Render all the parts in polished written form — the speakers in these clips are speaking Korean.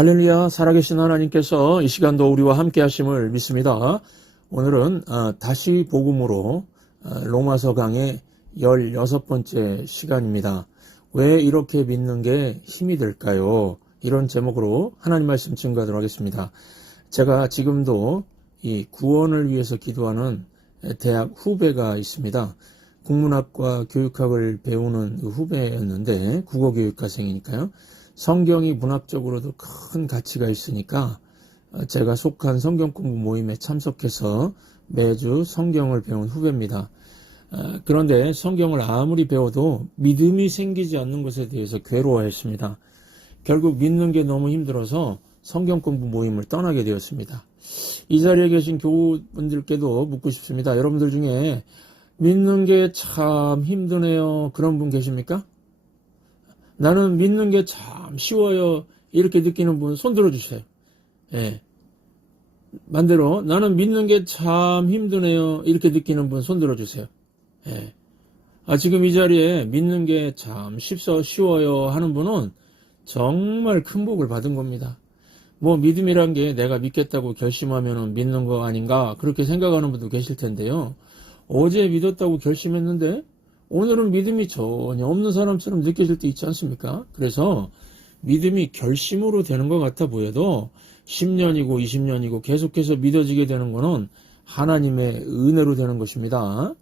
할렐루야, 살아계신 하나님께서 이 시간도 우리와 함께 하심을 믿습니다. 오늘은 다시 복음으로 로마서 강의 16번째 시간입니다. 왜 이렇게 믿는 게 힘이 될까요? 이런 제목으로 하나님 말씀 증거하도록 하겠습니다. 제가 지금도 이 구원을 위해서 기도하는 대학 후배가 있습니다. 국문학과 교육학을 배우는 후배였는데 국어교육과생이니까요. 성경이 문학적으로도 큰 가치가 있으니까 제가 속한 성경 공부 모임에 참석해서 매주 성경을 배운 후배입니다. 그런데 성경을 아무리 배워도 믿음이 생기지 않는 것에 대해서 괴로워했습니다. 결국 믿는 게 너무 힘들어서 성경 공부 모임을 떠나게 되었습니다. 이 자리에 계신 교우분들께도 묻고 싶습니다. 여러분들 중에 믿는 게 참 힘드네요. 그런 분 계십니까? 나는 믿는 게 참 쉬워요. 이렇게 느끼는 분 손 들어주세요. 예. 반대로 나는 믿는 게 참 힘드네요. 이렇게 느끼는 분 손 들어주세요. 예. 지금 이 자리에 믿는 게 참 쉬워요 하는 분은 정말 큰 복을 받은 겁니다. 뭐 믿음이란 게 내가 믿겠다고 결심하면 믿는 거 아닌가 그렇게 생각하는 분도 계실 텐데요. 어제 믿었다고 결심했는데 오늘은 믿음이 전혀 없는 사람처럼 느껴질 때 있지 않습니까? 그래서 믿음이 결심으로 되는 것 같아 보여도 10년이고 20년이고 계속해서 믿어지게 되는 것은 하나님의 은혜로 되는 것입니다.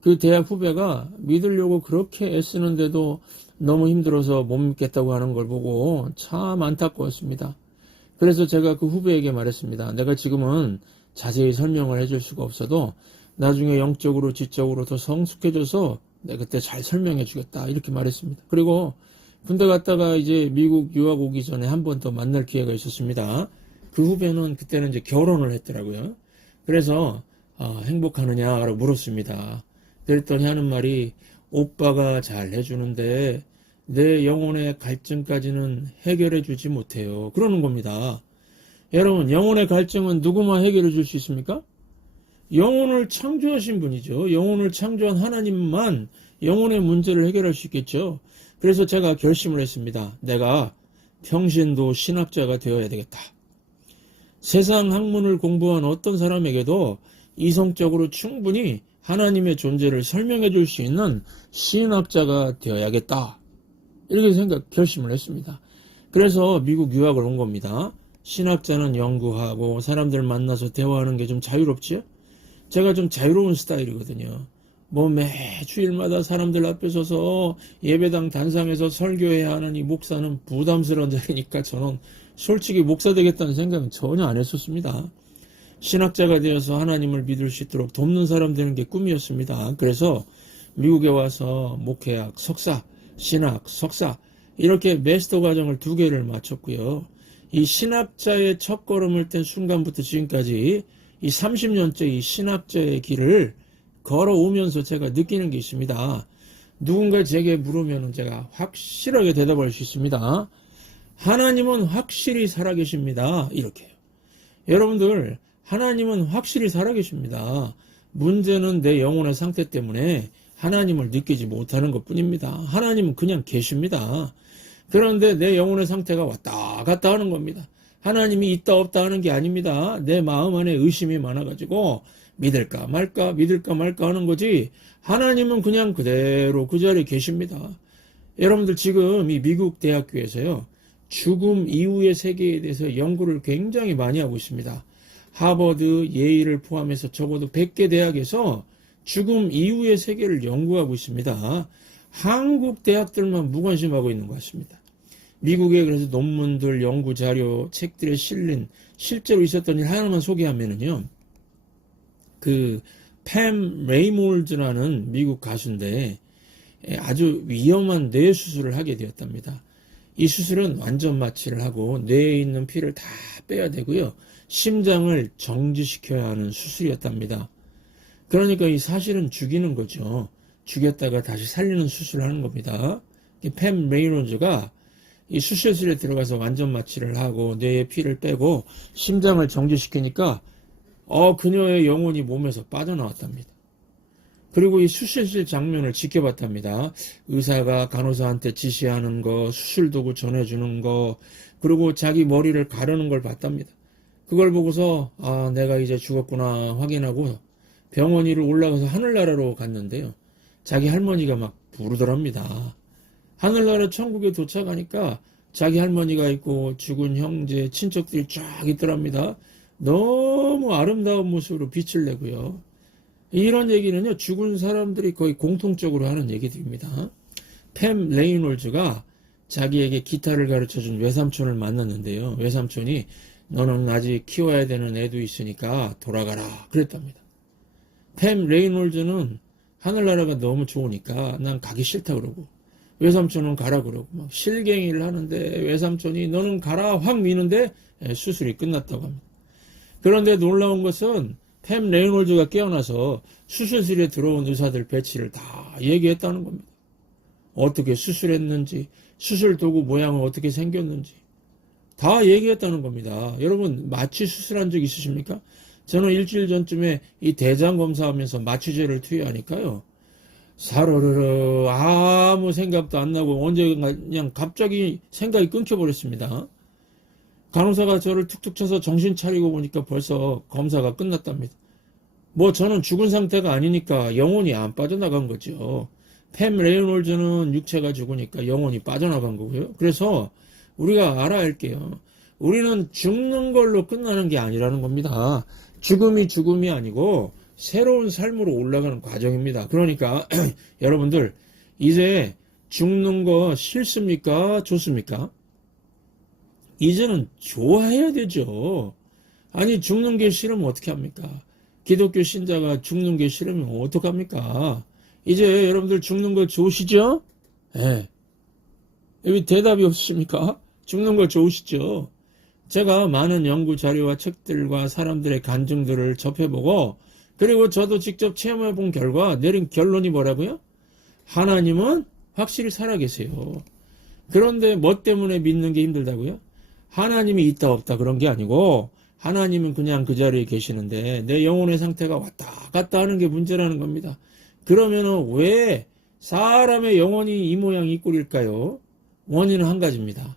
그 대학 후배가 믿으려고 그렇게 애쓰는데도 너무 힘들어서 못 믿겠다고 하는 걸 보고 참 안타까웠습니다. 그래서 제가 그 후배에게 말했습니다. 내가 지금은 자세히 설명을 해줄 수가 없어도 나중에 영적으로 지적으로 더 성숙해져서 내가 그때 잘 설명해 주겠다 이렇게 말했습니다. 그리고 군대 갔다가 이제 미국 유학 오기 전에 한 번 더 만날 기회가 있었습니다. 그 후배는 그때는 이제 결혼을 했더라고요. 그래서 행복하느냐라고 물었습니다. 그랬더니 하는 말이 오빠가 잘 해주는데 내 영혼의 갈증까지는 해결해 주지 못해요. 그러는 겁니다. 여러분, 영혼의 갈증은 누구만 해결해 줄 수 있습니까? 영혼을 창조하신 분이죠. 영혼을 창조한 하나님만 영혼의 문제를 해결할 수 있겠죠. 그래서 제가 결심을 했습니다. 내가 평신도 신학자가 되어야 되겠다. 세상 학문을 공부한 어떤 사람에게도 이성적으로 충분히 하나님의 존재를 설명해 줄 수 있는 신학자가 되어야겠다. 이렇게 결심을 했습니다. 그래서 미국 유학을 온 겁니다. 신학자는 연구하고 사람들 만나서 대화하는 게 좀 자유롭지요? 제가 좀 자유로운 스타일이거든요. 뭐 매주일마다 사람들 앞에 서서 예배당 단상에서 설교해야 하는 이 목사는 부담스러운 자리니까 저는 솔직히 목사 되겠다는 생각은 전혀 안 했었습니다. 신학자가 되어서 하나님을 믿을 수 있도록 돕는 사람 되는 게 꿈이었습니다. 그래서 미국에 와서 목회학, 석사, 신학, 석사 이렇게 마스터 과정을 2개를 마쳤고요. 이 신학자의 첫걸음을 뗀 순간부터 지금까지 이 30년째 이 신학자의 길을 걸어오면서 제가 느끼는 게 있습니다. 누군가 제게 물으면 제가 확실하게 대답할 수 있습니다. 하나님은 확실히 살아계십니다. 이렇게요. 여러분들, 하나님은 확실히 살아계십니다. 문제는 내 영혼의 상태 때문에 하나님을 느끼지 못하는 것뿐입니다. 하나님은 그냥 계십니다. 그런데 내 영혼의 상태가 왔다 갔다 하는 겁니다. 하나님이 있다 없다 하는 게 아닙니다. 내 마음 안에 의심이 많아가지고 믿을까 말까 하는 거지 하나님은 그냥 그대로 그 자리에 계십니다. 여러분들 지금 이 미국 대학교에서요. 죽음 이후의 세계에 대해서 연구를 굉장히 많이 하고 있습니다. 하버드, 예일을 포함해서 적어도 100개 대학에서 죽음 이후의 세계를 연구하고 있습니다. 한국 대학들만 무관심하고 있는 것 같습니다. 미국의 그래서 논문들, 연구 자료, 책들에 실린 실제로 있었던 일 하나만 소개하면은요. 그 팸 레이몰즈라는 미국 가수인데 아주 위험한 뇌 수술을 하게 되었답니다. 이 수술은 완전 마취를 하고 뇌에 있는 피를 다 빼야 되고요. 심장을 정지시켜야 하는 수술이었답니다. 그러니까 이 사실은 죽이는 거죠. 죽였다가 다시 살리는 수술을 하는 겁니다. 팸 레이몰즈가 이 수술실에 들어가서 완전 마취를 하고 뇌에 피를 빼고 심장을 정지시키니까 그녀의 영혼이 몸에서 빠져나왔답니다. 그리고 이 수술실 장면을 지켜봤답니다. 의사가 간호사한테 지시하는 거, 수술도구 전해주는 거, 그리고 자기 머리를 가르는 걸 봤답니다. 그걸 보고서 아, 내가 이제 죽었구나 확인하고 병원 위로 올라가서 하늘나라로 갔는데요. 자기 할머니가 막 부르더랍니다. 하늘나라 천국에 도착하니까 자기 할머니가 있고 죽은 형제, 친척들이 쫙 있더랍니다. 너무 아름다운 모습으로 빛을 내고요. 이런 얘기는요, 죽은 사람들이 거의 공통적으로 하는 얘기들입니다. 팸 레이놀즈가 자기에게 기타를 가르쳐준 외삼촌을 만났는데요. 외삼촌이 너는 아직 키워야 되는 애도 있으니까 돌아가라 그랬답니다. 팸 레이놀즈는 하늘나라가 너무 좋으니까 난 가기 싫다 그러고 외삼촌은 가라 그러고 막 실갱이를 하는데 외삼촌이 너는 가라 확 미는데 수술이 끝났다고 합니다. 그런데 놀라운 것은 팸 레이놀즈가 깨어나서 수술실에 들어온 의사들 배치를 다 얘기했다는 겁니다. 어떻게 수술했는지, 수술 도구 모양은 어떻게 생겼는지 다 얘기했다는 겁니다. 여러분 마취 수술한 적 있으십니까? 저는 일주일 전쯤에 이 대장 검사하면서 마취제를 투여하니까요. 사르르르 아무 생각도 안 나고 언젠가 그냥 갑자기 생각이 끊겨버렸습니다. 간호사가 저를 툭툭 쳐서 정신 차리고 보니까 벌써 검사가 끝났답니다. 뭐 저는 죽은 상태가 아니니까 영혼이 안 빠져나간 거죠. 팸 레이놀즈는 육체가 죽으니까 영혼이 빠져나간 거고요. 그래서 우리가 알아야 할게요. 우리는 죽는 걸로 끝나는 게 아니라는 겁니다. 죽음이 아니고 새로운 삶으로 올라가는 과정입니다. 그러니까 여러분들 이제 죽는 거 싫습니까? 좋습니까? 이제는 좋아해야 되죠. 아니 죽는 게 싫으면 어떻게 합니까? 기독교 신자가 죽는 게 싫으면 어떡합니까? 이제 여러분들 죽는 거 좋으시죠? 예. 왜 대답이 없으십니까? 죽는 거 좋으시죠? 제가 많은 연구 자료와 책들과 사람들의 간증들을 접해보고 그리고 저도 직접 체험해본 결과 내린 결론이 뭐라고요? 하나님은 확실히 살아계세요. 그런데 뭐 때문에 믿는 게 힘들다고요? 하나님이 있다 없다 그런 게 아니고 하나님은 그냥 그 자리에 계시는데 내 영혼의 상태가 왔다 갔다 하는 게 문제라는 겁니다. 그러면은 왜 사람의 영혼이 이 모양 이 꼴일까요? 원인은 한 가지입니다.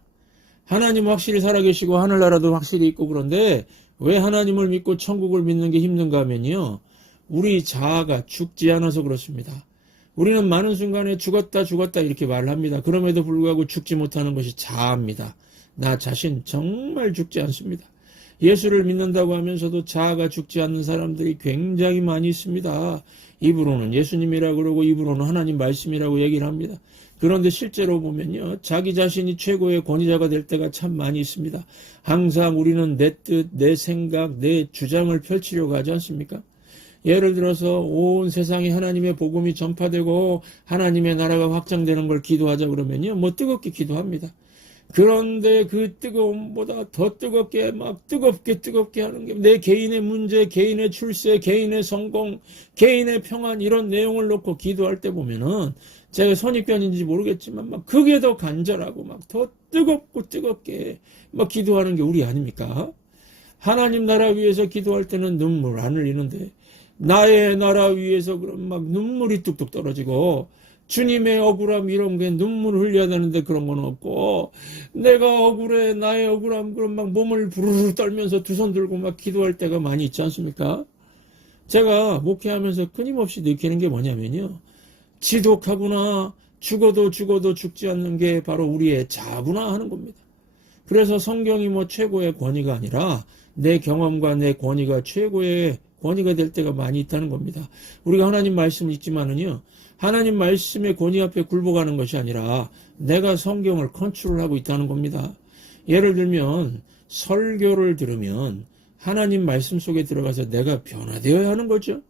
하나님 확실히 살아계시고 하늘나라도 확실히 있고 그런데 왜 하나님을 믿고 천국을 믿는 게 힘든가 하면요. 우리 자아가 죽지 않아서 그렇습니다. 우리는 많은 순간에 죽었다 이렇게 말을 합니다. 그럼에도 불구하고 죽지 못하는 것이 자아입니다. 나 자신 정말 죽지 않습니다. 예수를 믿는다고 하면서도 자아가 죽지 않는 사람들이 굉장히 많이 있습니다. 입으로는 예수님이라고 그러고 입으로는 하나님 말씀이라고 얘기를 합니다. 그런데 실제로 보면요. 자기 자신이 최고의 권위자가 될 때가 참 많이 있습니다. 항상 우리는 내 뜻, 내 생각, 내 주장을 펼치려고 하지 않습니까? 예를 들어서 온 세상에 하나님의 복음이 전파되고 하나님의 나라가 확장되는 걸 기도하자 그러면요. 뭐 뜨겁게 기도합니다. 그런데 그 뜨거움보다 더 뜨겁게 막 뜨겁게 하는 게 내 개인의 문제, 개인의 출세, 개인의 성공, 개인의 평안 이런 내용을 놓고 기도할 때 보면은 제가 선입견인지 모르겠지만 막 그게 더 간절하고 막 더 뜨겁게 막 기도하는 게 우리 아닙니까? 하나님 나라 위해서 기도할 때는 눈물 안 흘리는데 나의 나라 위해서 그럼 막 눈물이 뚝뚝 떨어지고 주님의 억울함 이런 게 눈물 흘려야 되는데 그런 건 없고 내가 억울해 나의 억울함 그럼 막 몸을 부르르 떨면서 두 손 들고 막 기도할 때가 많이 있지 않습니까? 제가 목회하면서 끊임없이 느끼는 게 뭐냐면요. 지독하구나 죽어도 죽지 않는 게 바로 우리의 자아구나 하는 겁니다. 그래서 성경이 뭐 최고의 권위가 아니라 내 경험과 내 권위가 최고의 권위가 될 때가 많이 있다는 겁니다. 우리가 하나님 말씀 읽지만은요. 하나님 말씀의 권위 앞에 굴복하는 것이 아니라 내가 성경을 컨트롤하고 있다는 겁니다. 예를 들면 설교를 들으면 하나님 말씀 속에 들어가서 내가 변화되어야 하는 거죠.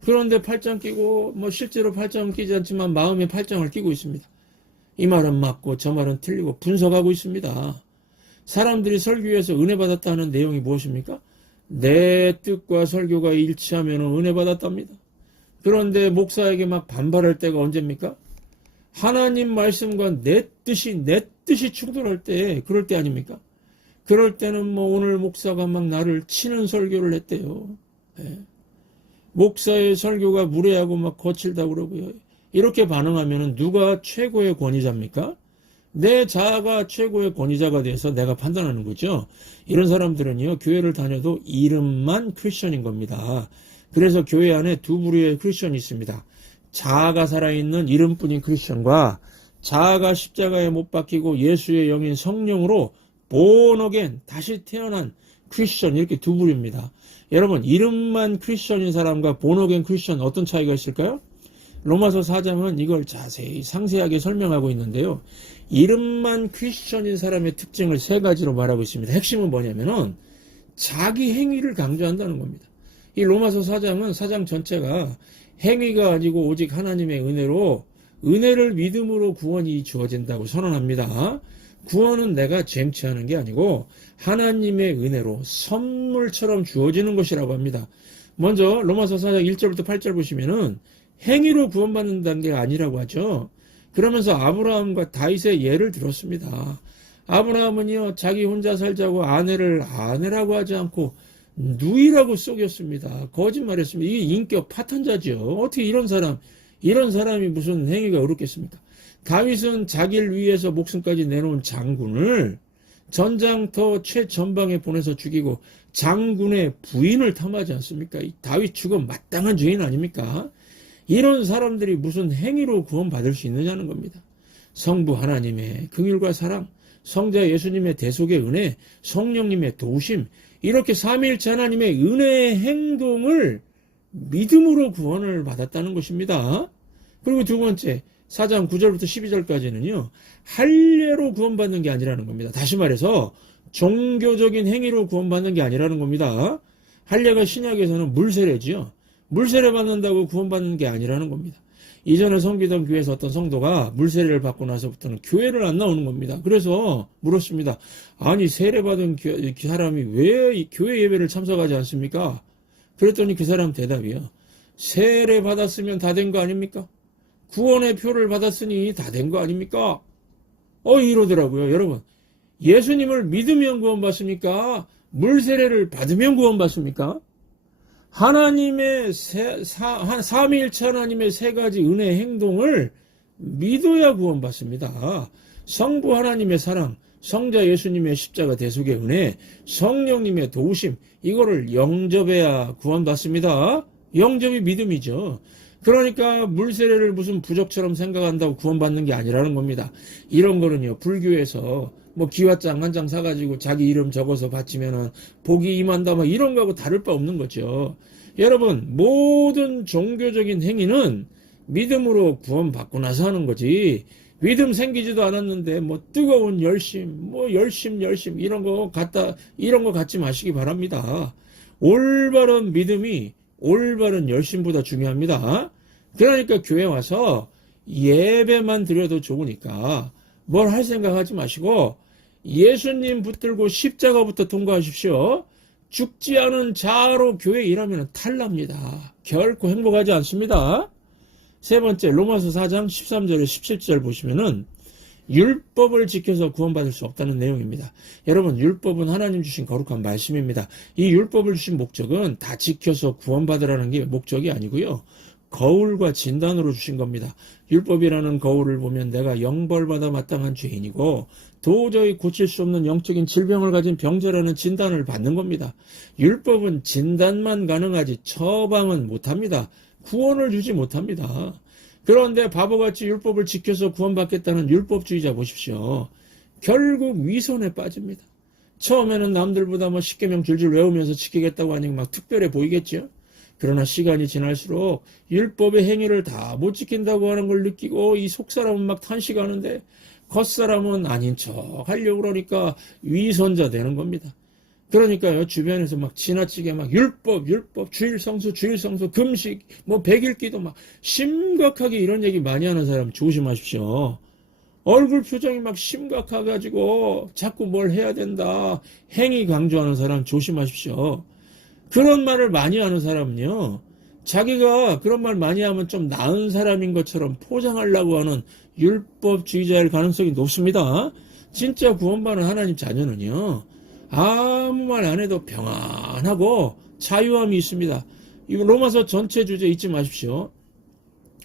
그런데 팔짱 끼고 뭐 실제로 팔짱은 끼지 않지만 마음에 팔짱을 끼고 있습니다. 이 말은 맞고 저 말은 틀리고 분석하고 있습니다. 사람들이 설교에서 은혜 받았다 하는 내용이 무엇입니까? 내 뜻과 설교가 일치하면 은혜 받았답니다. 그런데 목사에게 막 반발할 때가 언제입니까? 하나님 말씀과 내 뜻이 충돌할 때, 그럴 때 아닙니까? 그럴 때는 뭐 오늘 목사가 막 나를 치는 설교를 했대요. 네. 목사의 설교가 무례하고 막 거칠다고 그러고요. 이렇게 반응하면 누가 최고의 권위자입니까? 내 자아가 최고의 권위자가 돼서 내가 판단하는 거죠. 이런 사람들은요, 교회를 다녀도 이름만 크리스천인 겁니다. 그래서 교회 안에 두 부류의 크리스천이 있습니다. 자아가 살아있는 이름뿐인 크리스천과 자아가 십자가에 못 박히고 예수의 영인 성령으로 born again, 다시 태어난 크리스천, 이렇게 두 부류입니다. 여러분, 이름만 크리스천인 사람과 born again 크리스천 어떤 차이가 있을까요? 로마서 4장은 이걸 자세히 상세하게 설명하고 있는데요. 이름만 크리스천인 사람의 특징을 세 가지로 말하고 있습니다. 핵심은 뭐냐면은 자기 행위를 강조한다는 겁니다. 이 로마서 4장은 4장 전체가 행위가 아니고 오직 하나님의 은혜로, 은혜를 믿음으로 구원이 주어진다고 선언합니다. 구원은 내가 쟁취하는 게 아니고 하나님의 은혜로 선물처럼 주어지는 것이라고 합니다. 먼저 로마서 4장 1절부터 8절 보시면은 행위로 구원받는다는 게 아니라고 하죠. 그러면서 아브라함과 다윗의 예를 들었습니다. 아브라함은요, 자기 혼자 살자고 아내를 아내라고 하지 않고 누이라고 속였습니다. 거짓말했습니다. 이게 인격 파탄자죠. 어떻게 이런 사람이 무슨 행위가 어렵겠습니까? 다윗은 자기를 위해서 목숨까지 내놓은 장군을 전장터 최전방에 보내서 죽이고 장군의 부인을 탐하지 않습니까? 이 다윗 죽음 마땅한 죄인 아닙니까? 이런 사람들이 무슨 행위로 구원받을 수 있느냐는 겁니다. 성부 하나님의 긍휼과 사랑, 성자 예수님의 대속의 은혜, 성령님의 도우심, 이렇게 삼위일체 하나님의 은혜의 행동을 믿음으로 구원을 받았다는 것입니다. 그리고 두 번째, 4장 9절부터 12절까지는요. 할례로 구원받는 게 아니라는 겁니다. 다시 말해서 종교적인 행위로 구원받는 게 아니라는 겁니다. 할례가 신약에서는 물세례지요. 물세례 받는다고 구원받는 게 아니라는 겁니다. 이전에 섬기던 교회에서 어떤 성도가 물세례를 받고 나서부터는 교회를 안 나오는 겁니다. 그래서 물었습니다. 아니, 세례받은 사람이 왜 교회 예배를 참석하지 않습니까? 그랬더니 그 사람 대답이요. 세례 받았으면 다 된 거 아닙니까? 구원의 표를 받았으니 다 된 거 아닙니까? 이러더라고요. 여러분, 예수님을 믿으면 구원받습니까? 물세례를 받으면 구원받습니까? 하나님의 삼위일체 하나님의 세 가지 은혜 행동을 믿어야 구원받습니다. 성부 하나님의 사랑, 성자 예수님의 십자가 대속의 은혜, 성령님의 도우심, 이거를 영접해야 구원받습니다. 영접이 믿음이죠. 그러니까 물세례를 무슨 부적처럼 생각한다고 구원받는 게 아니라는 겁니다. 이런 거는요, 불교에서 뭐 기와장 한 장 사가지고 자기 이름 적어서 바치면은 복이 임한다, 막 이런 거하고 다를 바 없는 거죠. 여러분, 모든 종교적인 행위는 믿음으로 구원받고 나서 하는 거지. 믿음 생기지도 않았는데 뭐 뜨거운 열심, 뭐 열심 이런 거 갖지 마시기 바랍니다. 올바른 믿음이 올바른 열심보다 중요합니다. 그러니까 교회 와서 예배만 드려도 좋으니까 뭘 할 생각하지 마시고 예수님 붙들고 십자가부터 통과하십시오. 죽지 않은 자아로 교회 일하면 탈납니다. 결코 행복하지 않습니다. 세 번째, 로마서 4장 13절에 17절 보시면은 율법을 지켜서 구원받을 수 없다는 내용입니다. 여러분, 율법은 하나님 주신 거룩한 말씀입니다. 이 율법을 주신 목적은 다 지켜서 구원받으라는 게 목적이 아니고요. 거울과 진단으로 주신 겁니다. 율법이라는 거울을 보면 내가 영벌받아 마땅한 죄인이고 도저히 고칠 수 없는 영적인 질병을 가진 병자라는 진단을 받는 겁니다. 율법은 진단만 가능하지 처방은 못합니다. 구원을 주지 못합니다. 그런데 바보같이 율법을 지켜서 구원받겠다는 율법주의자 보십시오. 결국 위선에 빠집니다. 처음에는 남들보다 뭐 10계명 줄줄 외우면서 지키겠다고 하니 막 특별해 보이겠죠. 그러나 시간이 지날수록 율법의 행위를 다 못 지킨다고 하는 걸 느끼고 이 속사람은 막 탄식하는데 겉사람은 아닌 척 하려고 그러니까 위선자 되는 겁니다. 그러니까요, 주변에서 막 지나치게 막 율법, 주일성수, 금식, 뭐 백일기도 막 심각하게 이런 얘기 많이 하는 사람 조심하십시오. 얼굴 표정이 막 심각해가지고 자꾸 뭘 해야 된다, 행위 강조하는 사람 조심하십시오. 그런 말을 많이 하는 사람은요, 자기가 그런 말 많이 하면 좀 나은 사람인 것처럼 포장하려고 하는 율법주의자일 가능성이 높습니다. 진짜 구원받은 하나님 자녀는요, 아무 말 안 해도 평안하고 자유함이 있습니다. 이 로마서 전체 주제 잊지 마십시오.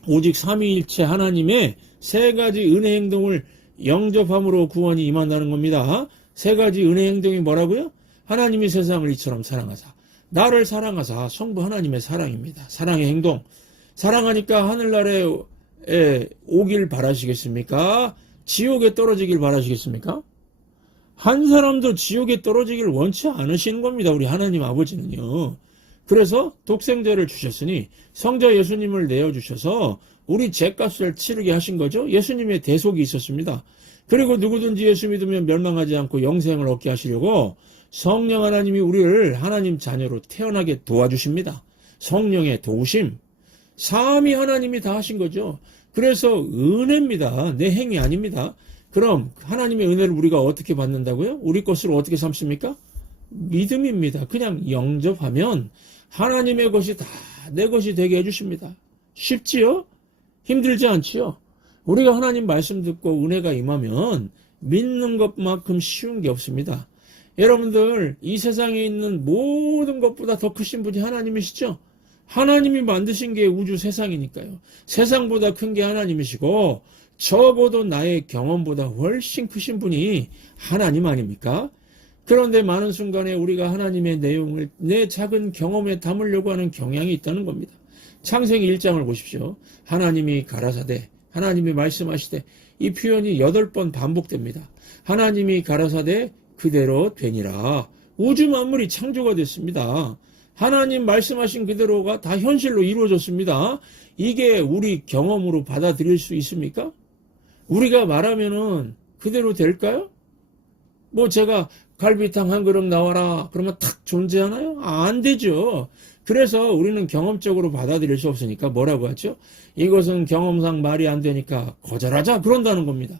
오직 삼위일체 하나님의 세 가지 은혜 행동을 영접함으로 구원이 임한다는 겁니다. 세 가지 은혜 행동이 뭐라고요? 하나님이 세상을 이처럼 사랑하사, 나를 사랑하사, 성부 하나님의 사랑입니다. 사랑의 행동. 사랑하니까 하늘나라에 오길 바라시겠습니까? 지옥에 떨어지길 바라시겠습니까? 한 사람도 지옥에 떨어지길 원치 않으시는 겁니다. 우리 하나님 아버지는요. 그래서 독생자를 주셨으니 성자 예수님을 내어주셔서 우리 죄값을 치르게 하신 거죠. 예수님의 대속이 있었습니다. 그리고 누구든지 예수 믿으면 멸망하지 않고 영생을 얻게 하시려고 성령 하나님이 우리를 하나님 자녀로 태어나게 도와주십니다. 성령의 도우심. 삼위 하나님이 다 하신 거죠. 그래서 은혜입니다. 내 행위 아닙니다. 그럼 하나님의 은혜를 우리가 어떻게 받는다고요? 우리 것으로 어떻게 삼습니까? 믿음입니다. 그냥 영접하면 하나님의 것이 다 내 것이 되게 해주십니다. 쉽지요? 힘들지 않지요? 우리가 하나님 말씀 듣고 은혜가 임하면 믿는 것만큼 쉬운 게 없습니다. 여러분들 이 세상에 있는 모든 것보다 더 크신 분이 하나님이시죠? 하나님이 만드신 게 우주 세상이니까요. 세상보다 큰 게 하나님이시고 적어도 나의 경험보다 훨씬 크신 분이 하나님 아닙니까? 그런데 많은 순간에 우리가 하나님의 내용을 내 작은 경험에 담으려고 하는 경향이 있다는 겁니다. 창세기 1장을 보십시오. 하나님이 가라사대, 하나님이 말씀하시되, 이 표현이 8번 반복됩니다. 하나님이 가라사대 그대로 되니라. 우주 만물이 창조가 됐습니다. 하나님 말씀하신 그대로가 다 현실로 이루어졌습니다. 이게 우리 경험으로 받아들일 수 있습니까? 우리가 말하면은 그대로 될까요? 뭐 제가 갈비탕 한 그릇 나와라 그러면 탁 존재하나요? 안 되죠. 그래서 우리는 경험적으로 받아들일 수 없으니까 뭐라고 하죠? 이것은 경험상 말이 안 되니까 거절하자 그런다는 겁니다.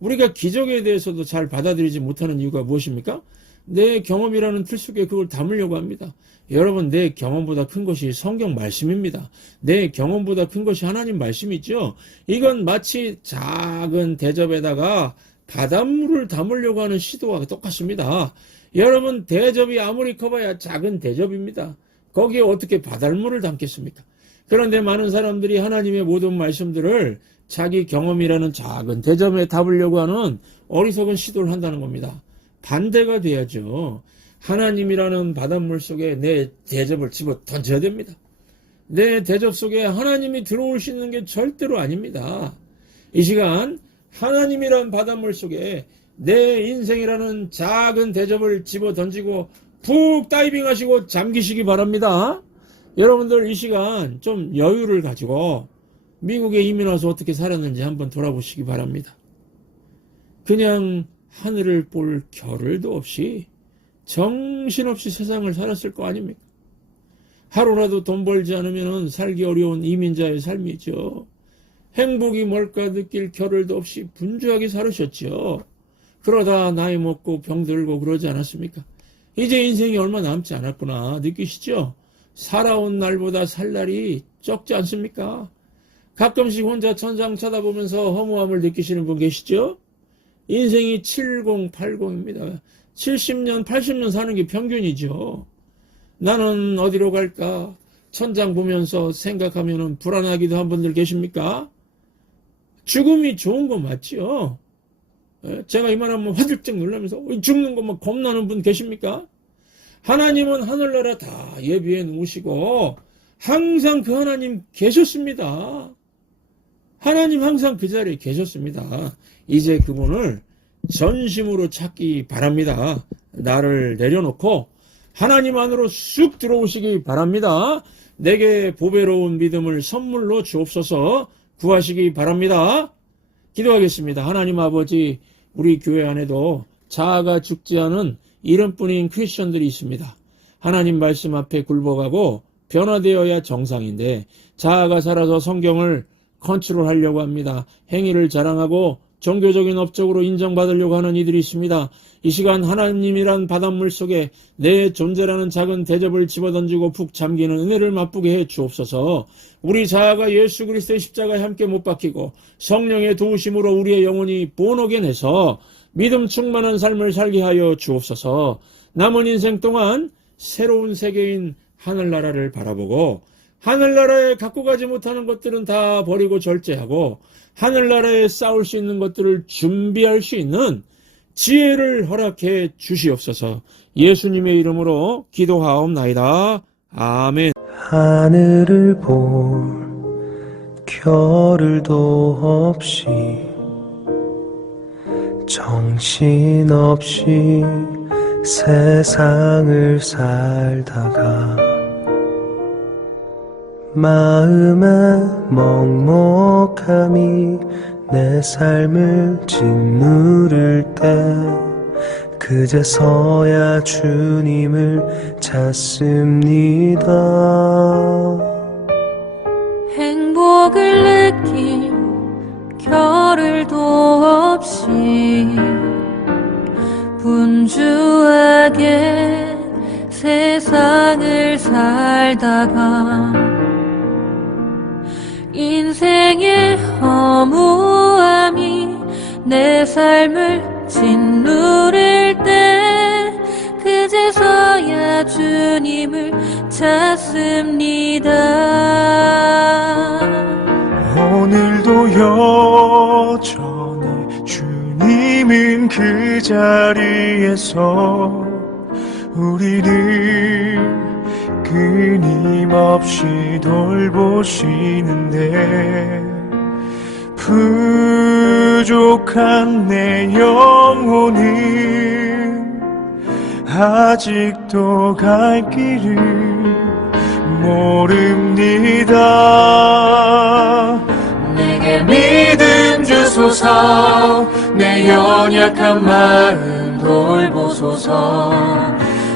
우리가 기적에 대해서도 잘 받아들이지 못하는 이유가 무엇입니까? 내 경험이라는 틀 속에 그걸 담으려고 합니다. 여러분, 내 경험보다 큰 것이 성경 말씀입니다. 내 경험보다 큰 것이 하나님 말씀이죠. 이건 마치 작은 대접에다가 바닷물을 담으려고 하는 시도와 똑같습니다. 여러분, 대접이 아무리 커봐야 작은 대접입니다. 거기에 어떻게 바닷물을 담겠습니까? 그런데 많은 사람들이 하나님의 모든 말씀들을 자기 경험이라는 작은 대접에 담으려고 하는 어리석은 시도를 한다는 겁니다. 반대가 돼야죠. 하나님이라는 바닷물 속에 내 대접을 집어 던져야 됩니다. 내 대접 속에 하나님이 들어올 수 있는 게 절대로 아닙니다. 이 시간 하나님이라는 바닷물 속에 내 인생이라는 작은 대접을 집어 던지고 푹 다이빙 하시고 잠기시기 바랍니다. 여러분들 이 시간 좀 여유를 가지고 미국에 이민 와서 어떻게 살았는지 한번 돌아보시기 바랍니다. 그냥 하늘을 볼 겨를도 없이 정신없이 세상을 살았을 거 아닙니까? 하루라도 돈 벌지 않으면 살기 어려운 이민자의 삶이죠. 행복이 뭘까 느낄 겨를도 없이 분주하게 살으셨죠. 그러다 나이 먹고 병들고 그러지 않았습니까? 이제 인생이 얼마 남지 않았구나 느끼시죠? 살아온 날보다 살 날이 적지 않습니까? 가끔씩 혼자 천장 쳐다보면서 허무함을 느끼시는 분 계시죠? 인생이 70, 80입니다. 70년, 80년 사는 게 평균이죠. 나는 어디로 갈까? 천장 보면서 생각하면 불안하기도 한 분들 계십니까? 죽음이 좋은 거 맞죠? 제가 이 말하면 화들짝 놀라면서 죽는 것만 겁나는 분 계십니까? 하나님은 하늘나라 다 예비해 놓으시고 항상 그 하나님 계셨습니다. 하나님 항상 그 자리에 계셨습니다. 이제 그분을 전심으로 찾기 바랍니다. 나를 내려놓고 하나님 안으로 쑥 들어오시기 바랍니다. 내게 보배로운 믿음을 선물로 주옵소서 구하시기 바랍니다. 기도하겠습니다. 하나님 아버지, 우리 교회 안에도 자아가 죽지 않은 이름뿐인 크리스천들이 있습니다. 하나님 말씀 앞에 굴복하고 변화되어야 정상인데 자아가 살아서 성경을 컨트롤하려고 합니다. 행위를 자랑하고 종교적인 업적으로 인정받으려고 하는 이들이 있습니다. 이 시간 하나님이란 바닷물 속에 내 존재라는 작은 대접을 집어던지고 푹 잠기는 은혜를 맛보게 해 주옵소서. 우리 자아가 예수 그리스도의 십자가에 함께 못 박히고 성령의 도우심으로 우리의 영혼이 본어겐해서 믿음 충만한 삶을 살게 하여 주옵소서. 남은 인생 동안 새로운 세계인 하늘나라를 바라보고 하늘나라에 갖고 가지 못하는 것들은 다 버리고 절제하고 하늘나라에 싸울 수 있는 것들을 준비할 수 있는 지혜를 허락해 주시옵소서. 예수님의 이름으로 기도하옵나이다. 아멘. 하늘을 볼 겨를도 없이 정신없이 세상을 살다가 마음의 먹먹함이 내 삶을 짓누를 때 그제서야 주님을 찾습니다. 행복을 느낄 겨를도 없이 분주하게 세상을 살다가 인생의 허무함이 내 삶을 짓누를 때 그제서야 주님을 찾습니다. 오늘도 여전히 주님은 그 자리에서 우리를 끊임없이 돌보시는데 부족한 내 영혼은 아직도 갈 길을 모릅니다. 내게 믿음 주소서, 내 연약한 마음 돌보소서.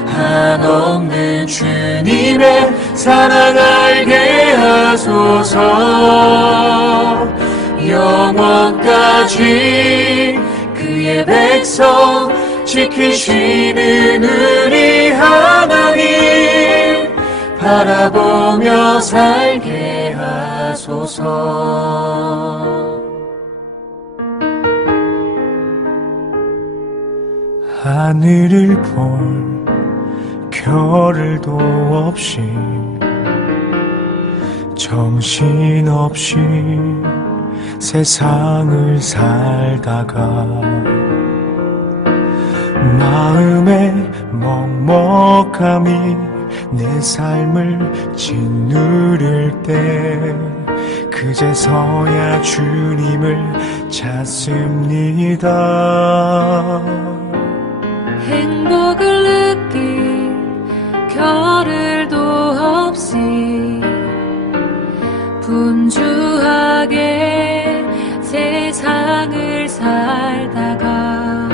한없는 주님의 사랑 알게 하소서. 영원까지 그의 백성 지키시는 우리 하나님 바라보며 살게 하소서. 하늘을 볼 겨를도 없이 정신없이 세상을 살다가 마음의 먹먹함이 내 삶을 짓누를 때 그제서야 주님을 찾습니다. 행복을 느낄 겨를도 없이 분주하게 세상을 살다가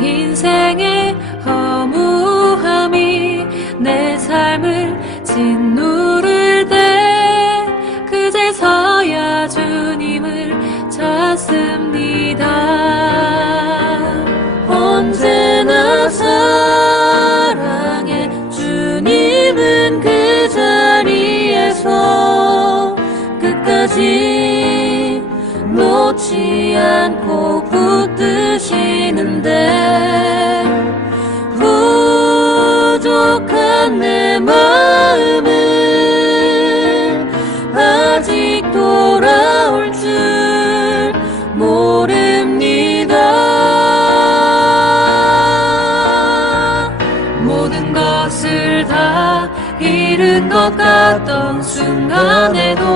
인생의 허무함이 내 삶을 짓누를 때 그제서야 주님을 찾습니다. 언제나 사랑해 주님은 그 자리에서 끝까지 놓지 않고 붙드시는데 부족한 내 마음은 아직 돌아올 줄 모릅니다. 모든 것을 다 잃은 것 같던 순간에도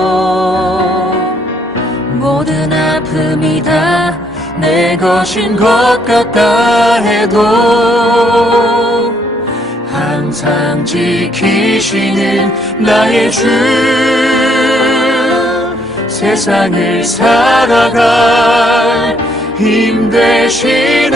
모든 아픔이 다 내 것인 것 같다 해도 항상 지키시는 나의 주 세상을 살아갈 힘 되시네.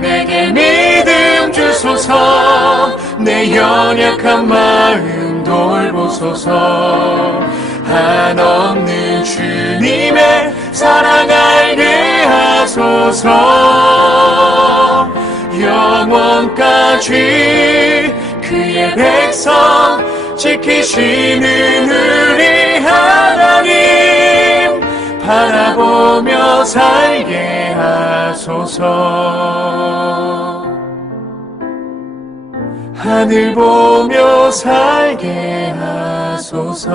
내게 믿음 주소서, 내 연약한 마음 돌보소서. 한없는 주님의 사랑 알게 하소서. 영원까지 그의 백성 지키시는 우리 하나님 바라보며 살게 하소서. 하늘 보며 살게 하소서.